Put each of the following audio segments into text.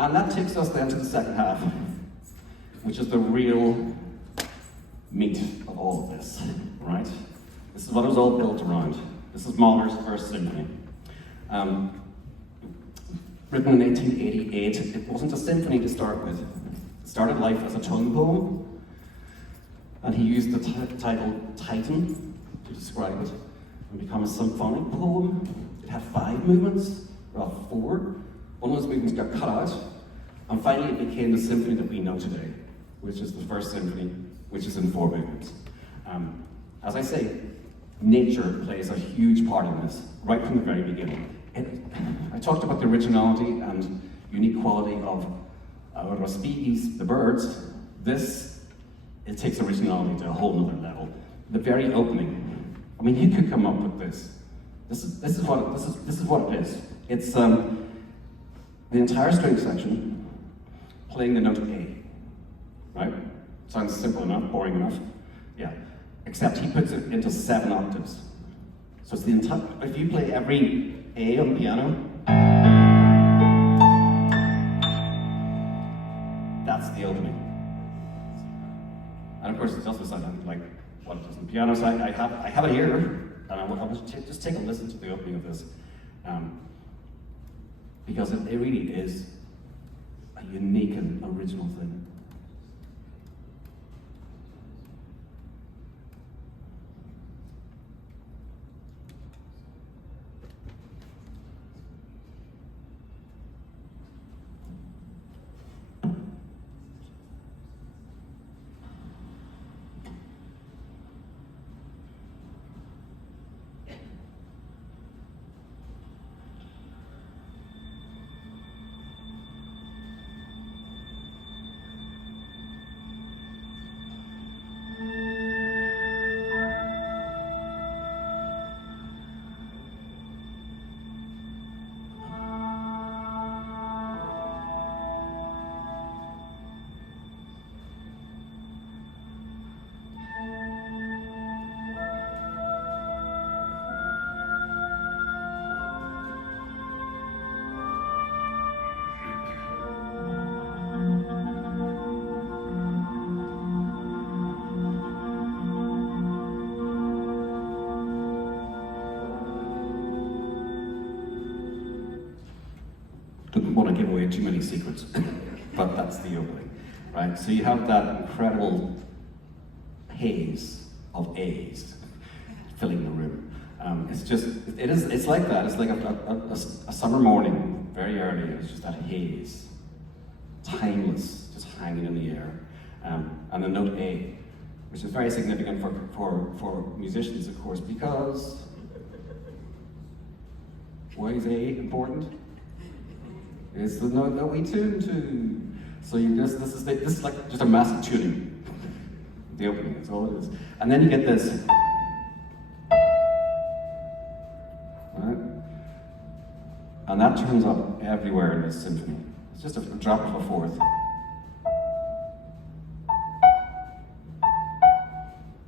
And that takes us then to the second half, which is the real meat of all of this, right? This is what it was all built around. This is Mahler's first symphony. Written in 1888, it wasn't a symphony to start with. It started life as a tone poem, and he used the title Titan to describe it, and become a symphonic poem. It had 5 movements, well 4. One of those movements got cut out, and finally it became the symphony that we know today, which is the first symphony, which is in 4 movements. As I say, nature plays a huge part in this, right from the very beginning. I talked about the originality and unique quality of Rospighi's The Birds. It takes originality to a whole nother level. The very opening, I mean, who could come up with this? This is what it is. It's the entire string section playing the note A, right? Sounds simple enough, boring enough, yeah. Except he puts it into 7 octaves. So it's the entire. If you play every A on the piano, that's the opening. And of course, it also sounds like what it does on the piano. So I have it here, and I will just take a listen to the opening of this, because it really is a unique and original thing. Didn't want to give away too many secrets, but that's the opening, right? So you have that incredible haze of A's filling the room. It's like that. It's like a summer morning, very early. It's just that haze, timeless, just hanging in the air, and the note A, which is very significant for musicians, of course, because why is A important? It's the note that we tune to. So this is like just a massive tuning. The opening, that's all it is. And then you get this. Right? And that turns up everywhere in this symphony. It's just a drop of a fourth.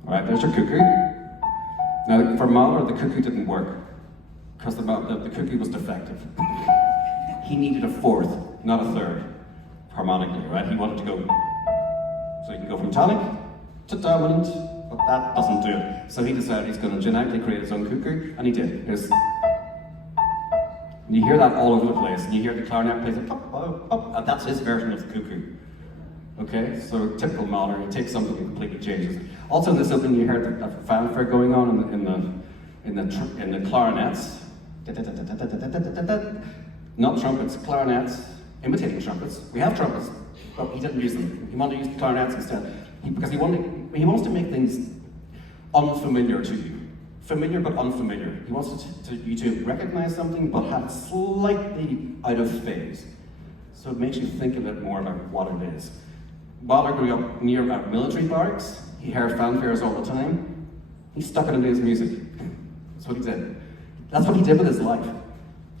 Alright, there's your cuckoo. Now for Mahler, the cuckoo didn't work, because the cuckoo was defective. He needed a fourth, not a third, harmonically, right? He wanted to go, so he can go from tonic to dominant, but that doesn't do it. So he decided he's going to genetically create his own cuckoo, and he did. And you hear that all over the place, and you hear the clarinet plays it, pop, pop, pop, and that's his version of the cuckoo. Okay, so typical Mahler, he takes something and completely changes it. Also in this opening, you heard the fanfare going on in the clarinets. Not trumpets, clarinets, imitating trumpets. We have trumpets, but he didn't use them. He wanted to use the clarinets instead, because he wants to make things unfamiliar to you. Familiar but unfamiliar. He wants you to recognize something, but have it slightly out of phase. So it makes you think a bit more about what it is. Mahler grew up near military barracks. He heard fanfares all the time. He stuck it into his music. That's what he did. That's what he did with his life.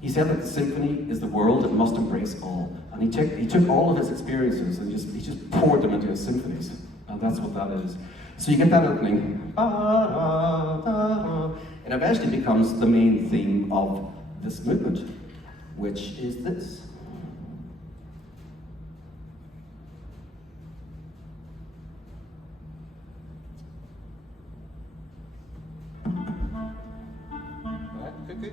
He said that the symphony is the world, it must embrace all. And he took all of his experiences and he just poured them into his symphonies. And that's what that is. So you get that opening. It eventually becomes the main theme of this movement, which is this. Okay.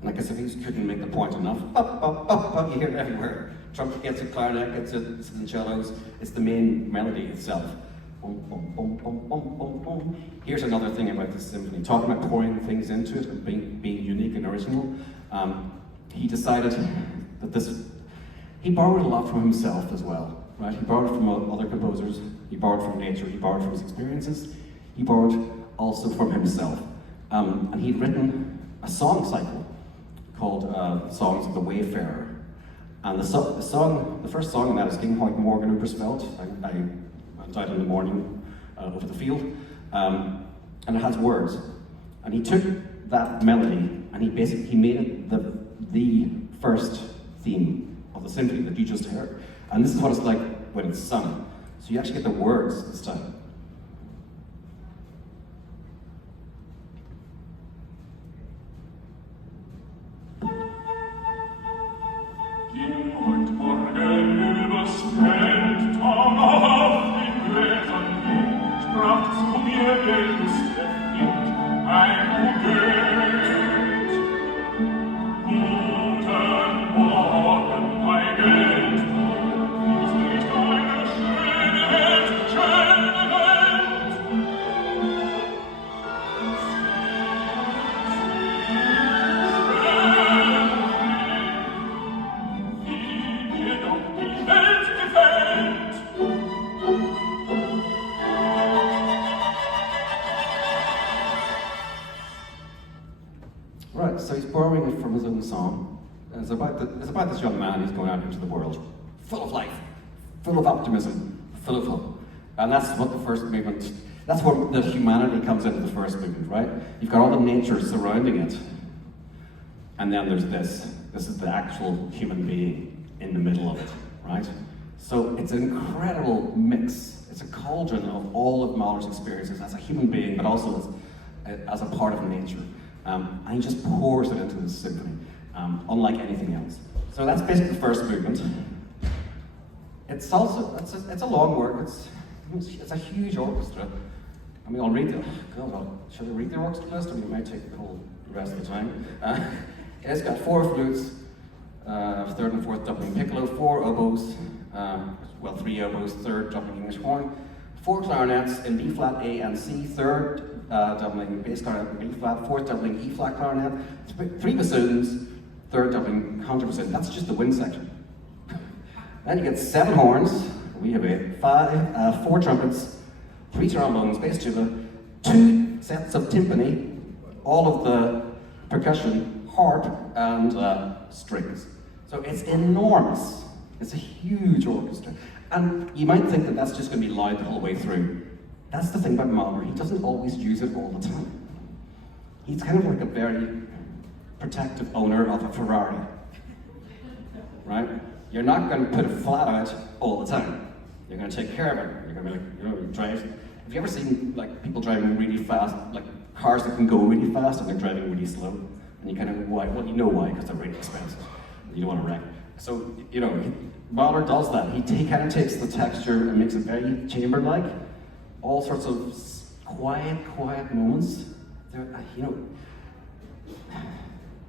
And I guess if he couldn't make the point enough, you hear it everywhere. Trumpet gets it, clarinet gets it, and cellos. It's the main melody itself. Boom, boom, boom, boom, boom, boom, boom. Here's another thing about this symphony. Talking about pouring things into it and being unique and original. He decided that he borrowed a lot from himself as well, right? He borrowed from other composers. He borrowed from nature. He borrowed from his experiences. He borrowed also from himself. And he'd written a song cycle called Songs of the Wayfarer. And the first song in that is King Hoyt Morgan Ubersfeld. I went out in the morning over the field, and it has words. And he took that melody and he made it the first theme of the symphony that you just heard. And this is what it's like when it's sung. So you actually get the words this time. Right, so he's borrowing it from his own song. And it's about this young man who's going out into the world, full of life, full of optimism, full of hope. And that's what the first movement, that's where the humanity comes into the first movement, right? You've got all the nature surrounding it. And then there's this. This is the actual human being in the middle of it, right? So it's an incredible mix. It's a cauldron of all of Mahler's experiences as a human being, but also as a part of nature. And he just pours it into this symphony, unlike anything else. So that's basically the first movement. It's also, it's a long work, it's a huge orchestra. I mean, I'll read should I read the orchestra list, or we might take the whole rest of the time? It's got 4 flutes, 3rd and 4th doubling piccolo, 4 oboes, 3 oboes, 3rd doubling English horn, 4 clarinets in B flat, A and C, 3rd doubling bass clarinet in B flat, 4th doubling E flat clarinet, 3 bassoons, 3rd doubling contrabassoon. That's just the wind section. Then you get 7 horns, we have 4 trumpets, 3 trombones, bass tuba, 2 sets of timpani, all of the percussion, harp, and strings. So it's enormous. It's a huge orchestra. And you might think that that's just going to be loud the whole way through. That's the thing about Mahler. He doesn't always use it all the time. He's kind of like a very protective owner of a Ferrari. Right? You're not going to put it flat out all the time. You're going to take care of it. You're going to be like, drive. Have you ever seen like people driving really fast, like cars that can go really fast and they're driving really slow? And you kind of, why? Well, you know why, because they're really expensive. You don't want to wreck. So, Mahler does that. He kind of takes the texture and makes it very chamber-like. All sorts of quiet moments.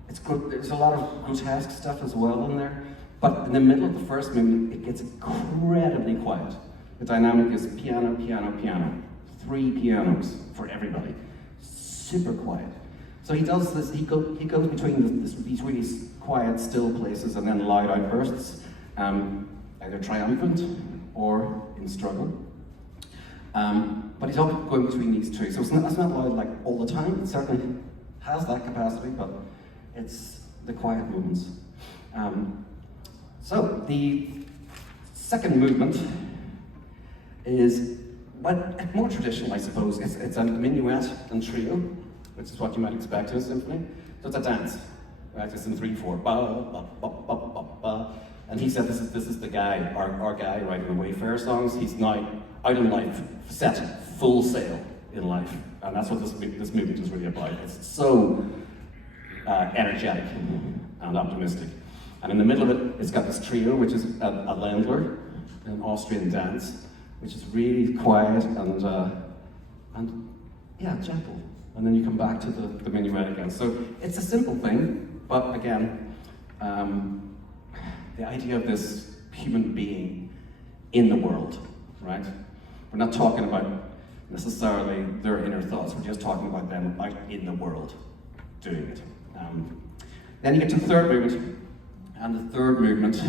It's good. There's a lot of grotesque stuff as well in there. But in the middle of the first movement, it gets incredibly quiet. The dynamic is piano, piano, piano. 3 pianos for everybody. Super quiet. So he does this, he goes between these really quiet, still places and then loud outbursts, either triumphant or in struggle. But he's often going between these two. So it's not loud like all the time. It certainly has that capacity, but it's the quiet moments. So the second movement is more traditional, I suppose. It's a minuet and trio, which is what you might expect in a symphony. So it's a dance, right? It's in 3/4, ba ba ba ba ba ba. And he said this is the guy, our guy writing the Wayfarer songs. He's now out in life, set full sail in life. And that's what this movement is really about. It's so energetic and optimistic. And in the middle of it, it's got this trio, which is a Ländler, an Austrian dance, which is really quiet and yeah, gentle. And then you come back to the minuet again. So it's a simple thing, but again, the idea of this human being in the world, right? We're not talking about necessarily their inner thoughts, we're just talking about them out in the world doing it. Then you get to the third movement, and the third movement, so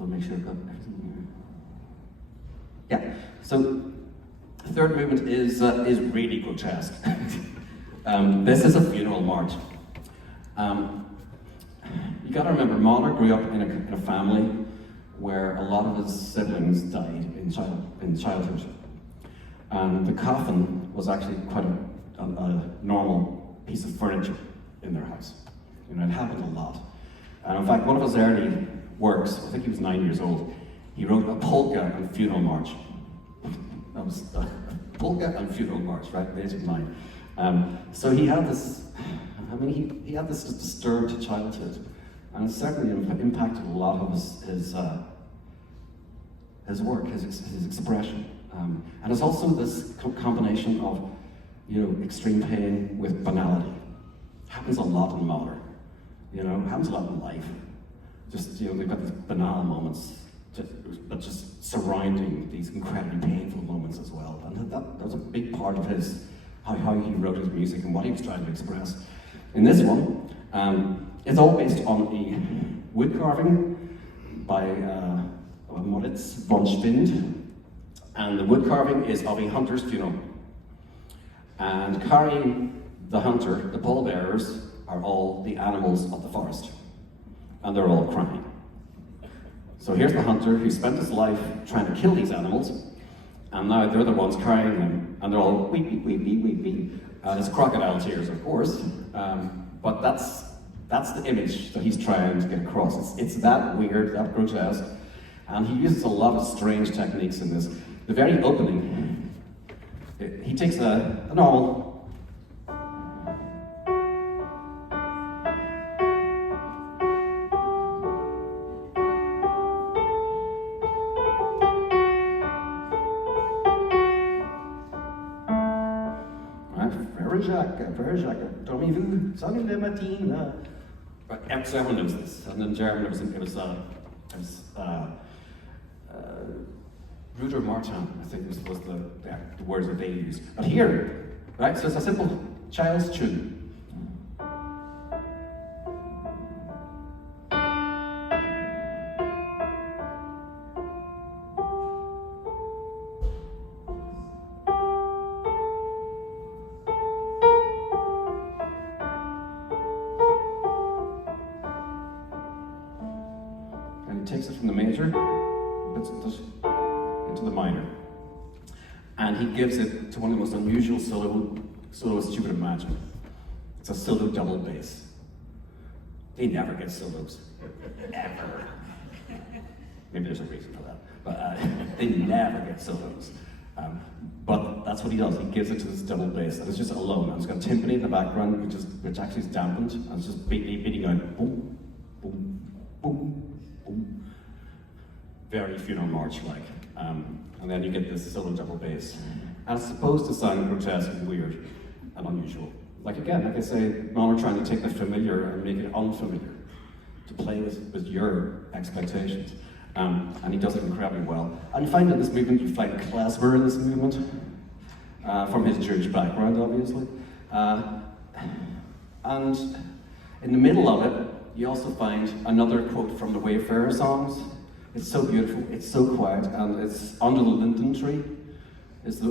I'll make sure I've got everything here. Yeah, so the third movement is really grotesque. This is a funeral march. You gotta remember, Mahler grew up in a family where a lot of his siblings died in childhood. And the coffin was actually quite a normal piece of furniture in their house. You know, it happened a lot. And in fact, one of his early works, I think he was 9 years old, he wrote a polka and funeral march. That was a polka and funeral march, right, at the age of 9. So he had this, I mean, he had this disturbed childhood, and it certainly impacted a lot of his work, his expression. And it's also this combination of, you know, extreme pain with banality. Happens a lot in Mahler, you know, happens a lot in life. Just, you know, they've got these banal moments, but just surrounding these incredibly painful moments as well. And that was a big part of how he wrote his music and what he was trying to express. In this one, it's all based on a wood carving by Moritz von Schwind. And the wood carving is of a hunter's funeral. And carrying the hunter, the pallbearers, are all the animals of the forest. And they're all crying. So here's the hunter who spent his life trying to kill these animals, and now they're the ones carrying them, and they're all weep, weep, weep, weep, weep, weep. It's crocodile tears, of course, but that's the image that he's trying to get across. It's that weird, that grotesque, and he uses a lot of strange techniques in this. The very opening, he takes a normal. Verjacke, dormez-vous, sonne le matin. Everyone knows this, and in German it was Ruder Martin, I think was the words that they used. But here, right, so it's a simple child's tune. Takes it from the major, puts it into the minor. And he gives it to one of the most unusual soloists you would imagine. It's a solo double bass. They never get solos, ever. Maybe there's a reason for that, but they never get solos. But that's what he does. He gives it to this double bass, and it's just alone. And it's got timpani in the background, which actually is dampened, and it's just beating out boom, boom, boom. Very funeral march-like, and then you get this solo double bass, and it's supposed to sound grotesque and weird and unusual. Like I say, Mahler trying to take the familiar and make it unfamiliar, to play with your expectations, and he does it incredibly well. And you find in this movement, you find klezmer in this movement, from his Jewish background, obviously, and in the middle of it, you also find another quote from the Wayfarer songs. It's so beautiful, it's so quiet, and it's under the linden tree,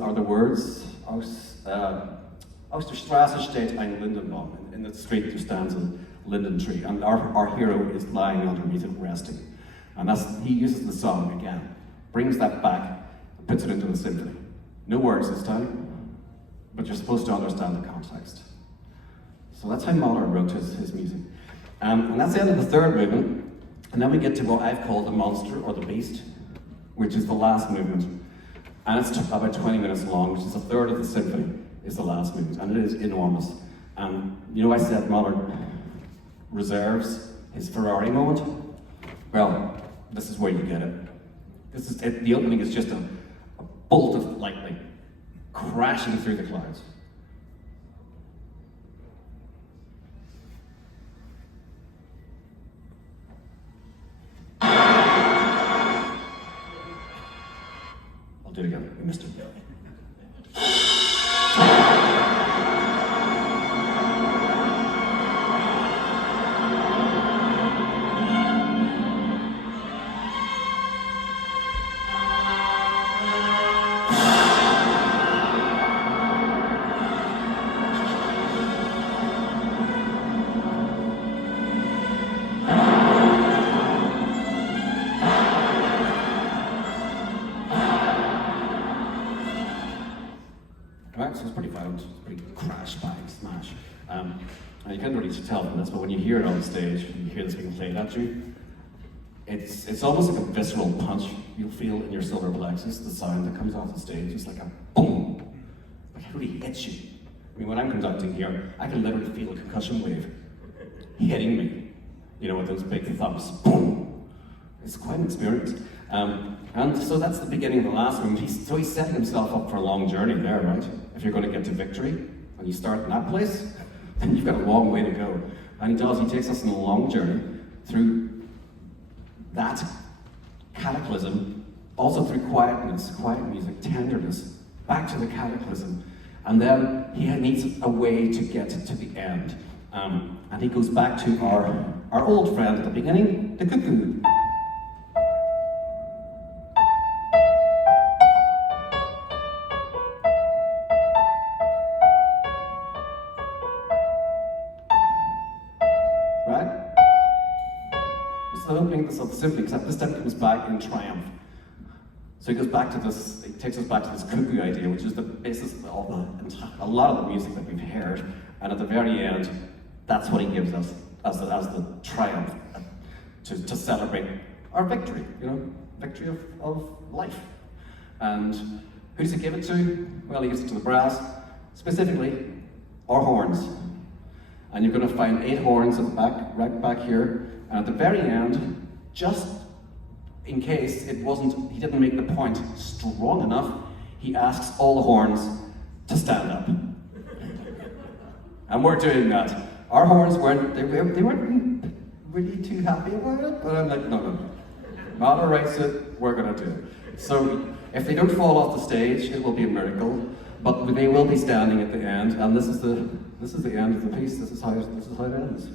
are the words. Aus der Straße steht ein Lindenbaum. In the street there stands a linden tree, and our hero is lying underneath it resting. And he uses the song again, brings that back, puts it into the symphony. No words this time, but you're supposed to understand the context. So that's how Mahler wrote his music. And that's the end of the third movement. And then we get to what I've called the monster or the beast, which is the last movement. And it's about 20 minutes long, which is a third of the symphony, is the last movement, and it is enormous. And you know, I said Mahler reserves his Ferrari moment. Well, this is where you get it. This is it. The opening is just a bolt of lightning crashing through the clouds. I'll do it again. We missed it. Right, so it's pretty violent, it's pretty crash, bang, smash. And you can't really tell from this, but when you hear it on stage, you hear this being played at you, it's almost like a visceral punch you'll feel in your solar plexus, the sound that comes off the stage. It's like a boom, like it really hits you. I mean, when I'm conducting here, I can literally feel a concussion wave hitting me, you know, with those big thumps, boom. It's quite an experience. And so that's the beginning of the last movement. So he's setting himself up for a long journey there, right? If you're going to get to victory, and you start in that place, then you've got a long way to go. And he takes us on a long journey through that cataclysm, also through quietness, quiet music, tenderness, back to the cataclysm. And then he needs a way to get to the end. And he goes back to our old friend at the beginning, the cuckoo. Right? It's the opening of the symphony, except this time it comes back in triumph. So he goes back to this, it takes us back to this cuckoo idea, which is the basis of a lot of the music that we've heard. And at the very end, that's what he gives us as the triumph to celebrate our victory, you know, victory of life. And who does he give it to? Well, he gives it to the brass, specifically our horns. And you're going to find 8 horns at the back, right back here. And at the very end, just in case he didn't make the point strong enough, he asks all the horns to stand up. And we're doing that. Our horns weren't really too happy about it, but I'm like, no. Mahler writes it, we're going to do it. So if they don't fall off the stage, it will be a miracle, but they will be standing at the end, and this is the end of the piece. This is how it ends.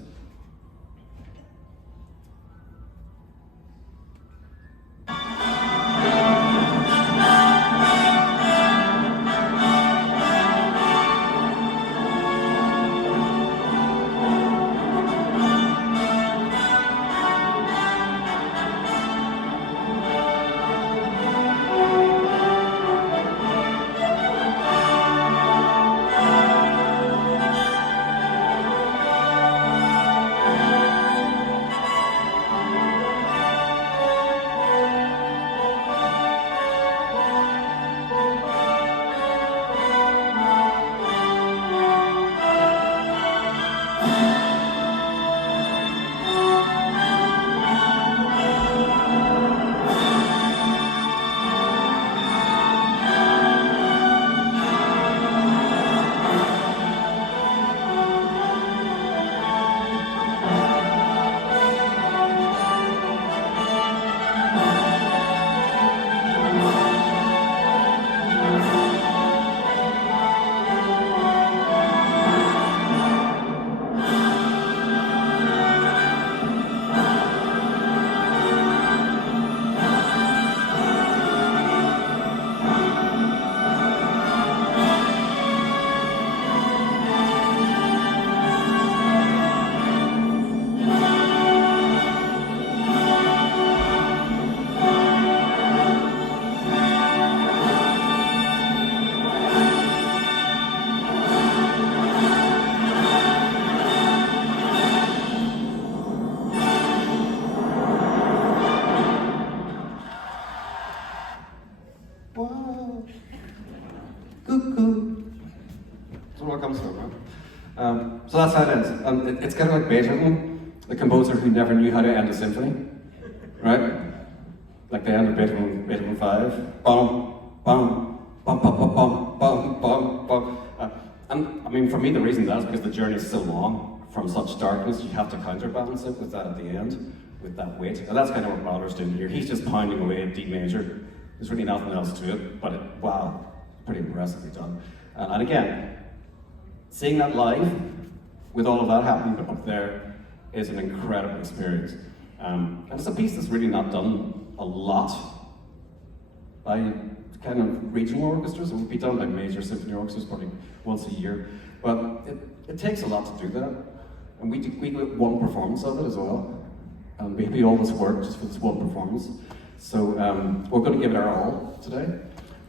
how it ends. And it's kind of like Beethoven, the composer who never knew how to end a symphony, right? Like the end of Beethoven 5. Bum, bum, bum, bum, bum, bum, bum, bum, bum. And I mean, for me, the reason that is because the journey is so long from such darkness, you have to counterbalance it with that at the end, with that weight. And that's kind of what Mahler's doing here. He's just pounding away at D major. There's really nothing else to it, but wow, pretty impressively done. And again, seeing that live, with all of that happening up there, is an incredible experience. And it's a piece that's really not done a lot by kind of regional orchestras. It would be done by major symphony orchestras probably once a year. But it takes a lot to do that. And we did one performance of it as well. And we all this work just for this one performance. So we're going to give it our all today.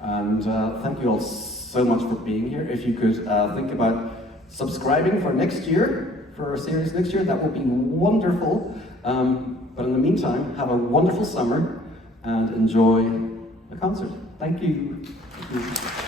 And thank you all so much for being here. If you could think about subscribing for next year, for our series next year, that would be wonderful. But in the meantime, have a wonderful summer and enjoy the concert. Thank you. Thank you.